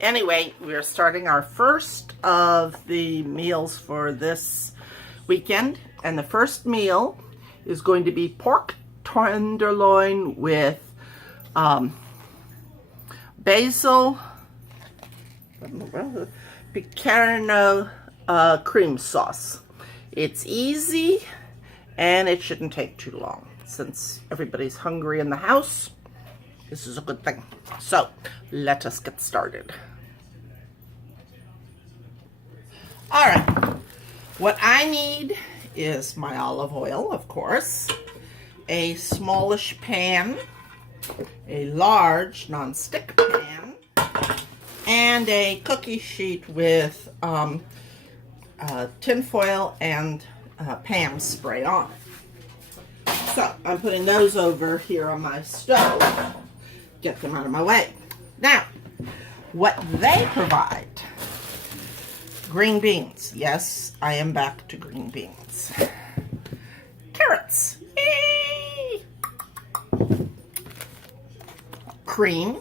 Anyway, we're starting our first of the meals for this weekend, and the first meal is going to be pork tenderloin with Basil-Pecorino cream sauce. It's easy and it shouldn't take too long. Since everybody's hungry in the house, this is a good thing. So let us get started. All right, what I need is my olive oil, of course, a smallish pan, a large non-stick pan, and a cookie sheet with tin foil and Pam spray on it. So I'm putting those over here on my stove. Get them out of my way. Now, what they provide: green beans. Yes, I am back to green beans. Carrots. Yay! Cream.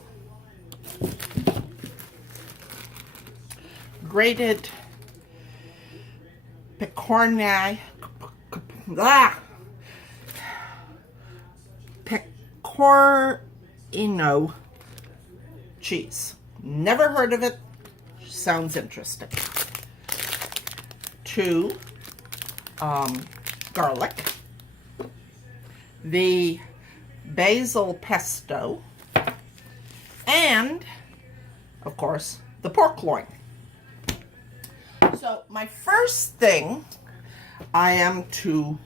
Grated pecorino. Pecorino cheese. Never heard of it. Sounds interesting. 2 garlic. The basil pesto. And, of course, the pork loin. So, my first thing, I am to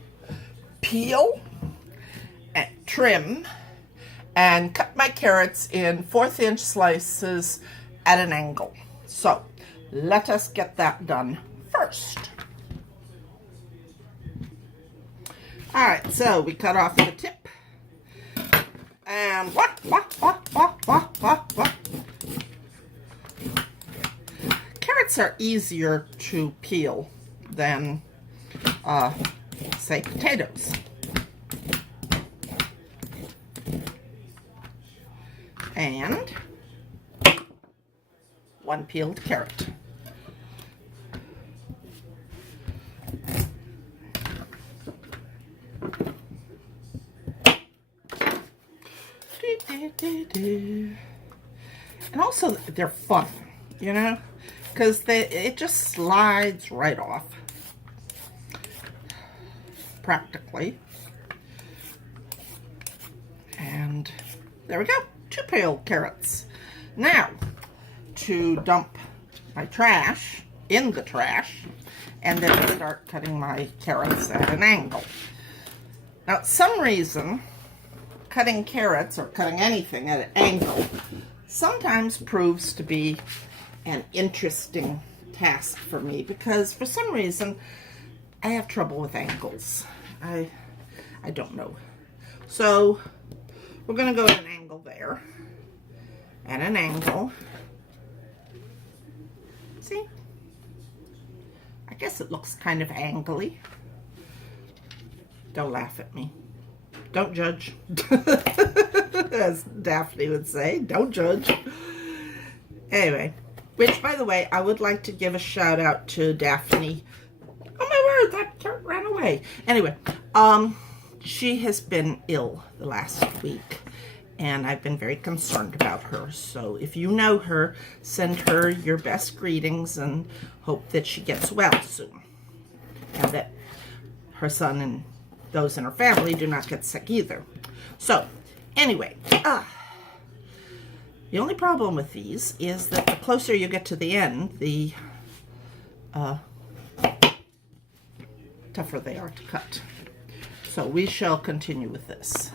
peel, and trim, and cut my carrots in 1/4-inch slices at an angle. So, let us get that done first. Alright, so we cut off the tip. And what? Carrots are easier to peel than, say, potatoes. And 1 peeled carrot. And also, they're fun, you know, because it just slides right off, practically. And there we go, 2 peeled carrots. Now, to dump my trash in the trash, and then start cutting my carrots at an angle. Now, some reason, cutting carrots or cutting anything at an angle sometimes proves to be an interesting task for me, because for some reason I have trouble with angles. I don't know. So we're going to go at an angle there, and an angle. See? I guess it looks kind of angly. Don't laugh at me. Don't judge. As Daphne would say, don't judge. Anyway, which, by the way, I would like to give a shout out to Daphne. Oh my word, that carrot ran away. Anyway, she has been ill the last week, and I've been very concerned about her. So if you know her, send her your best greetings and hope that she gets well soon, and that her son and those in her family do not get sick either. So, anyway, the only problem with these is that the closer you get to the end, the tougher they are to cut. So we shall continue with this.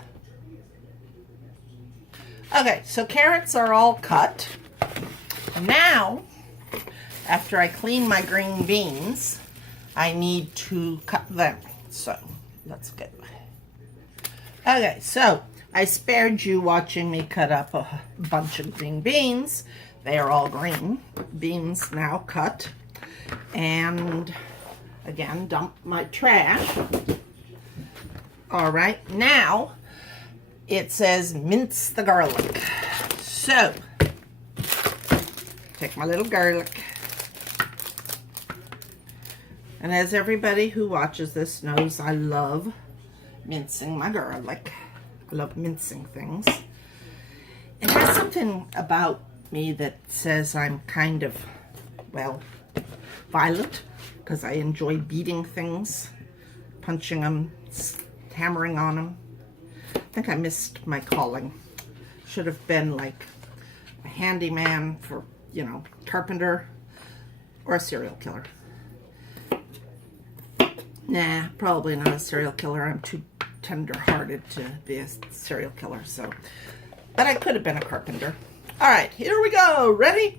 Okay, so carrots are all cut. Now, after I clean my green beans, I need to cut them. So let's go. Okay, so I spared you watching me cut up a bunch of green beans. They are all green beans now cut. And again, dump my trash. All right, now it says mince the garlic. So take my little garlic. And as everybody who watches this knows, I love mincing my garlic. I love mincing things. It has something about me that says I'm kind of, well, violent, because I enjoy beating things, punching them, hammering on them. I think I missed my calling. Should have been like a handyman for, you know, carpenter, or a serial killer. Nah, probably not a serial killer. I'm too tender-hearted to be a serial killer, so. But I could have been a carpenter. All right, here we go. Ready?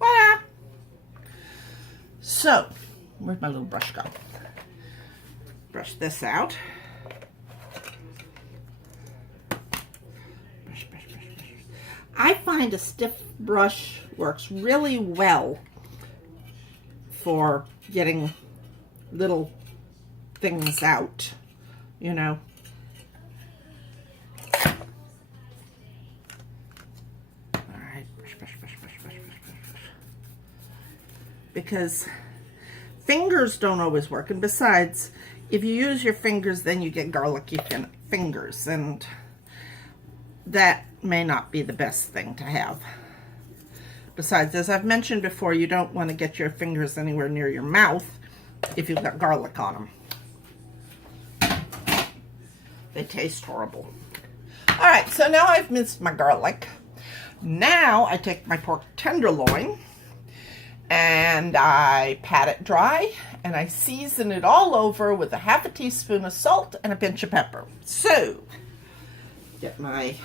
Voila! So, where's my little brush go? Brush this out. I find a stiff brush works really well for getting little things out, you know. All right, brush. Because fingers don't always work, and besides, if you use your fingers, then you get garlicky fingers, and that may not be the best thing to have. Besides, as I've mentioned before, you don't want to get your fingers anywhere near your mouth if you've got garlic on them. They taste horrible. All right, so now I've minced my garlic. Now I take my pork tenderloin and I pat it dry and I season it all over with a half a teaspoon of salt and a pinch of pepper. So, get my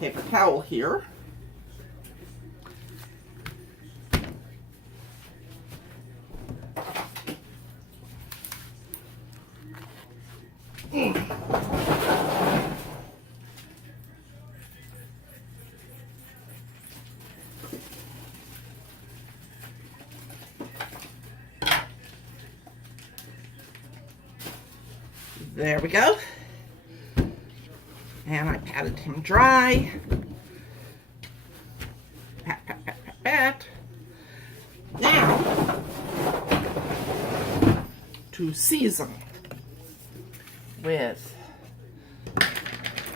paper towel here. There we go. And I patted him dry. Pat. Now, to season with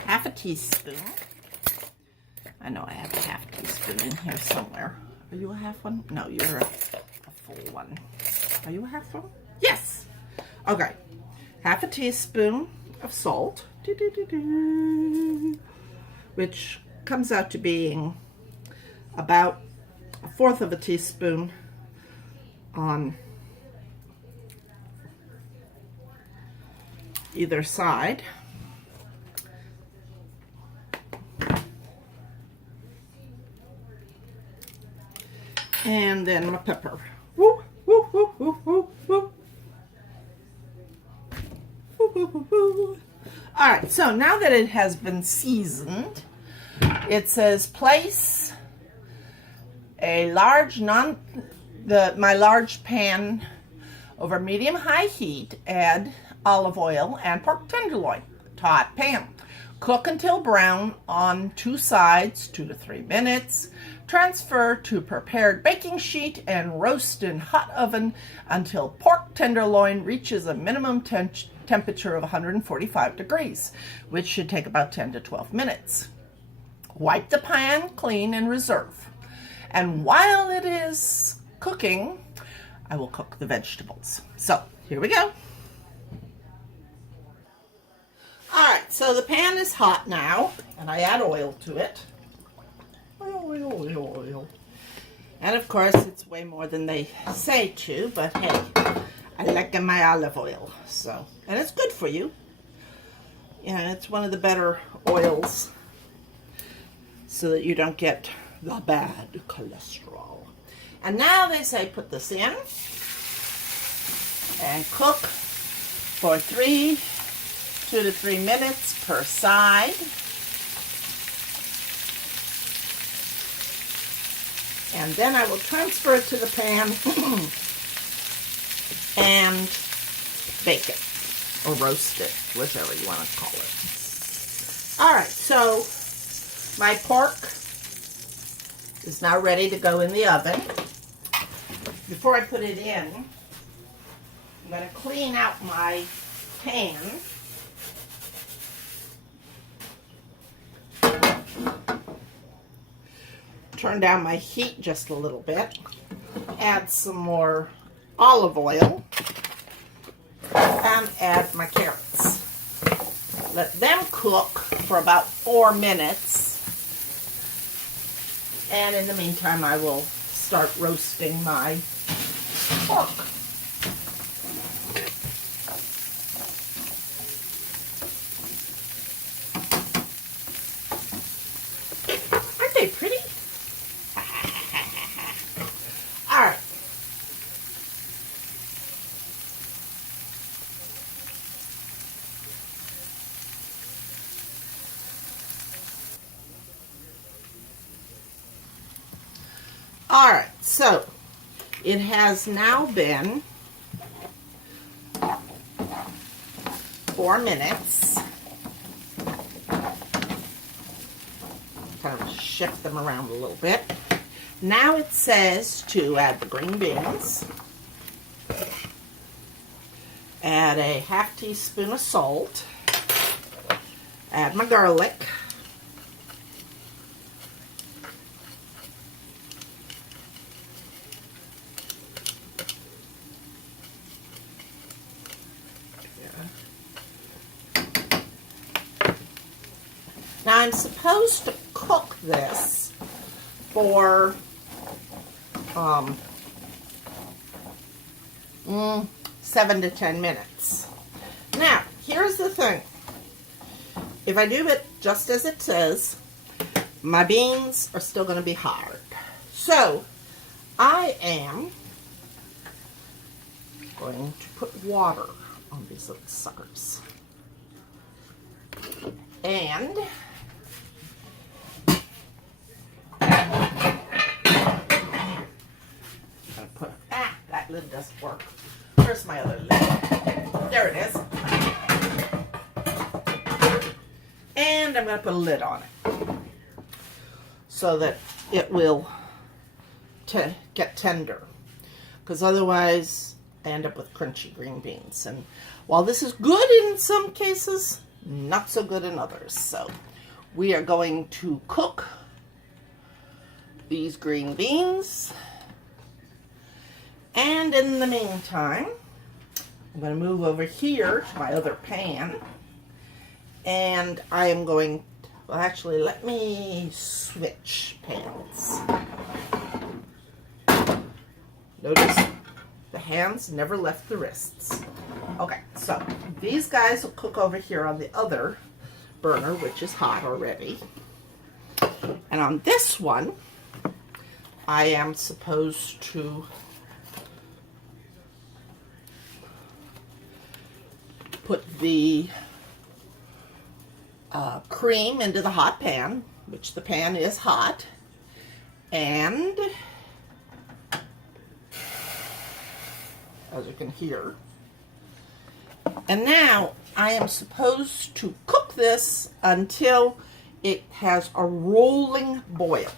half a teaspoon. I know I have a half teaspoon in here somewhere. Are you a half one? No, you're a full one. Are you a half one? Yes. Okay. Half a teaspoon of salt, which comes out to being about 1/4 of a teaspoon on either side. And then my pepper. Woo, woo, woo, woo, woo, woo. Woo, woo, woo, woo. All right, so now that it has been seasoned, it says place a large my large pan over medium-high heat. Add olive oil and pork tenderloin to hot pan. Cook until brown on 2 sides, 2 to 3 minutes. Transfer to prepared baking sheet and roast in hot oven until pork tenderloin reaches a minimum temperature of 145 degrees, which should take about 10 to 12 minutes. Wipe the pan clean and reserve. And while it is cooking, I will cook the vegetables. So, here we go. All right, so the pan is hot now, and I add oil to it. Oil. And of course, it's way more than they say to, but hey, I like my olive oil, so, and it's good for you. Yeah, it's one of the better oils so that you don't get the bad cholesterol. And now they say put this in and cook for 2 to 3 minutes per side. And then I will transfer it to the pan and bake it, or roast it, whichever you want to call it. Alright, so my pork is now ready to go in the oven. Before I put it in, I'm going to clean out my pan. Turn down my heat just a little bit. Add some more olive oil. And add my carrots. Let them cook for about 4 minutes. And in the meantime, I will start roasting my pork. Aren't they pretty? All right. All right, so it has now been 4 minutes. Kind of shift them around a little bit. Now it says to add the green beans, add a ½ teaspoon of salt, add my garlic, now I'm supposed to cook this for 7 to 10 minutes. Now, here's the thing. If I do it just as it says, my beans are still going to be hard. So, I am going to put water on these little suckers. And put, that lid doesn't work. Where's my other lid? There it is. And I'm going to put a lid on it so that it will get tender, because otherwise I end up with crunchy green beans. And while this is good in some cases, not so good in others. So we are going to cook these green beans. And in the meantime, I'm going to move over here to my other pan. And I am going, well, actually, let me switch pans. Notice the hands never left the wrists. Okay, so these guys will cook over here on the other burner, which is hot already. And on this one, I am supposed to put the cream into the hot pan, which the pan is hot, and as you can hear. And now I am supposed to cook this until it has a rolling boil.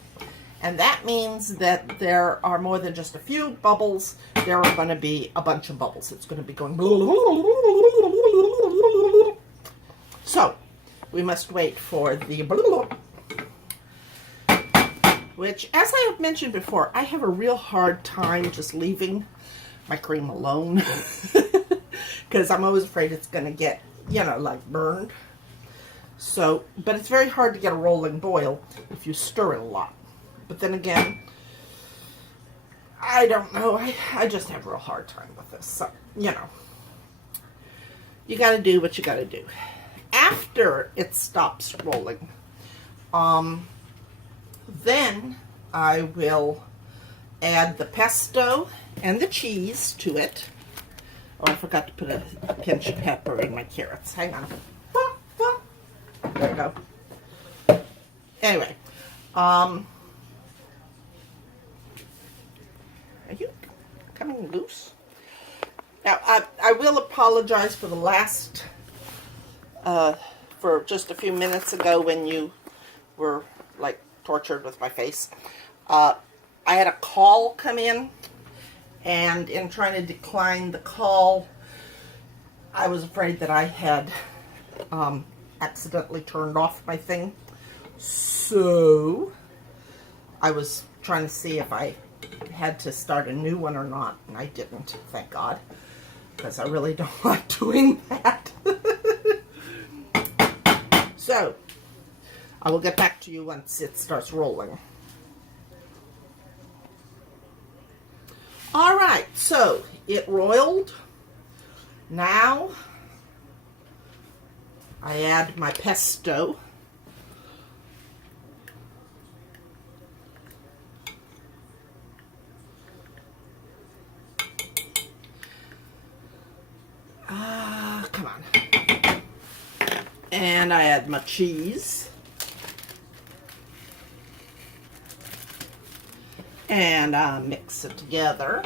And that means that there are more than just a few bubbles. There are going to be a bunch of bubbles. It's going to be going. So, we must wait for the, which, as I have mentioned before, I have a real hard time just leaving my cream alone, because I'm always afraid it's going to get, you know, like burned. So, but it's very hard to get a rolling boil if you stir it a lot. But then again, I don't know. I just have a real hard time with this. So, you know, you got to do what you got to do. After it stops rolling, then I will add the pesto and the cheese to it. Oh, I forgot to put a pinch of pepper in my carrots. Hang on. There we go. Anyway, are you coming loose? Now, I will apologize for the last, for just a few minutes ago when you were, like, tortured with my face. I had a call come in, and in trying to decline the call, I was afraid that I had accidentally turned off my thing. So, I was trying to see if I had to start a new one or not, and I didn't, thank God, because I really don't like doing that. So, I will get back to you once it starts rolling. Alright, so it roiled. Now, I add my pesto. Come on. And I add my cheese. And I mix it together.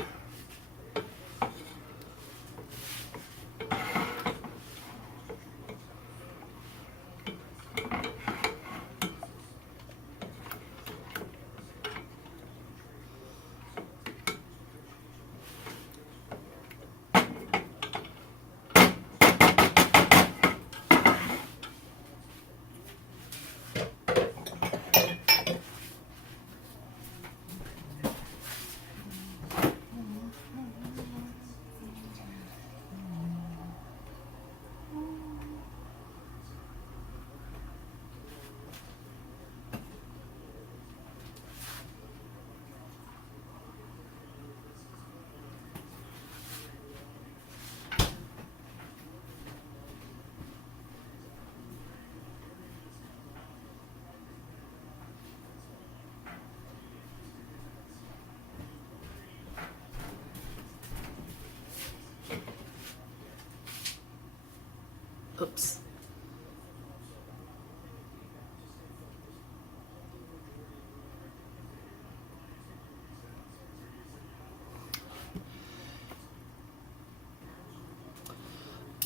Oops.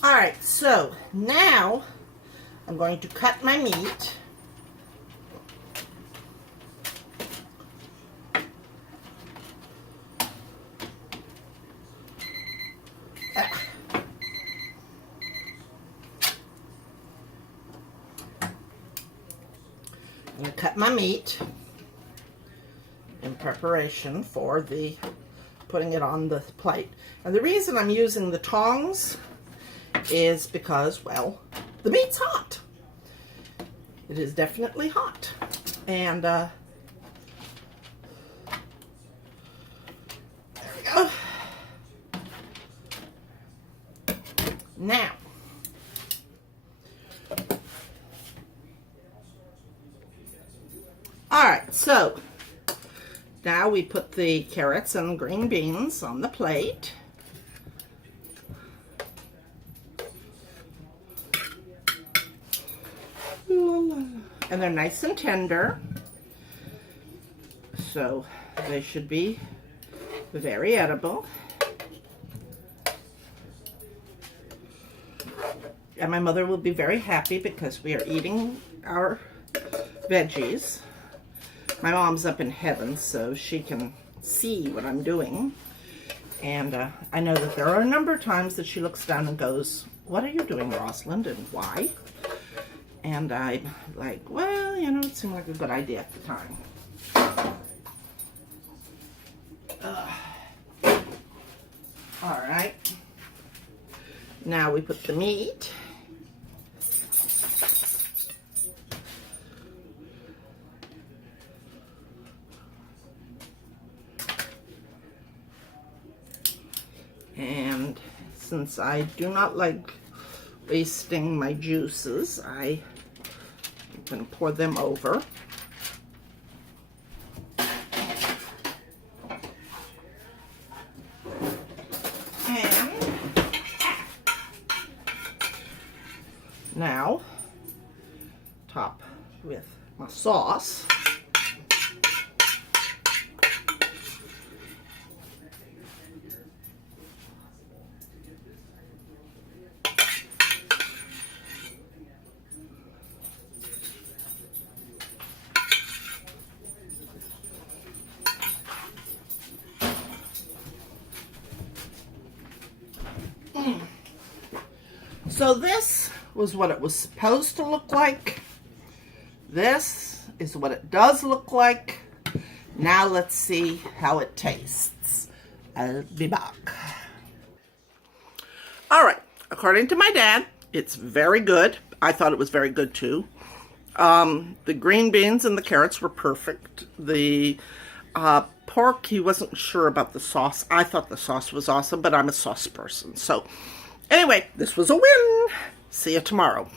All right, so now I'm going to cut my meat. I'm going to cut my meat in preparation for the putting it on the plate. And the reason I'm using the tongs is because, well, the meat's hot. It is definitely hot. And there we go. Now, alright, so now we put the carrots and green beans on the plate. And they're nice and tender, so they should be very edible. And my mother will be very happy because we are eating our veggies. My mom's up in heaven, so she can see what I'm doing. And I know that there are a number of times that she looks down and goes, "What are you doing, Rosalind, and why?" And I'm like, well, you know, it seemed like a good idea at the time. All right. Now we put the meat. And since I do not like wasting my juices, I can pour them over. And now top with my sauce. So this was what it was supposed to look like. This is what it does look like. Now let's see how it tastes. I'll be back. All right, according to my dad, it's very good. I thought it was very good too. The green beans and the carrots were perfect. The pork, he wasn't sure about the sauce. I thought the sauce was awesome, but I'm a sauce person. So anyway, this was a win. See you tomorrow.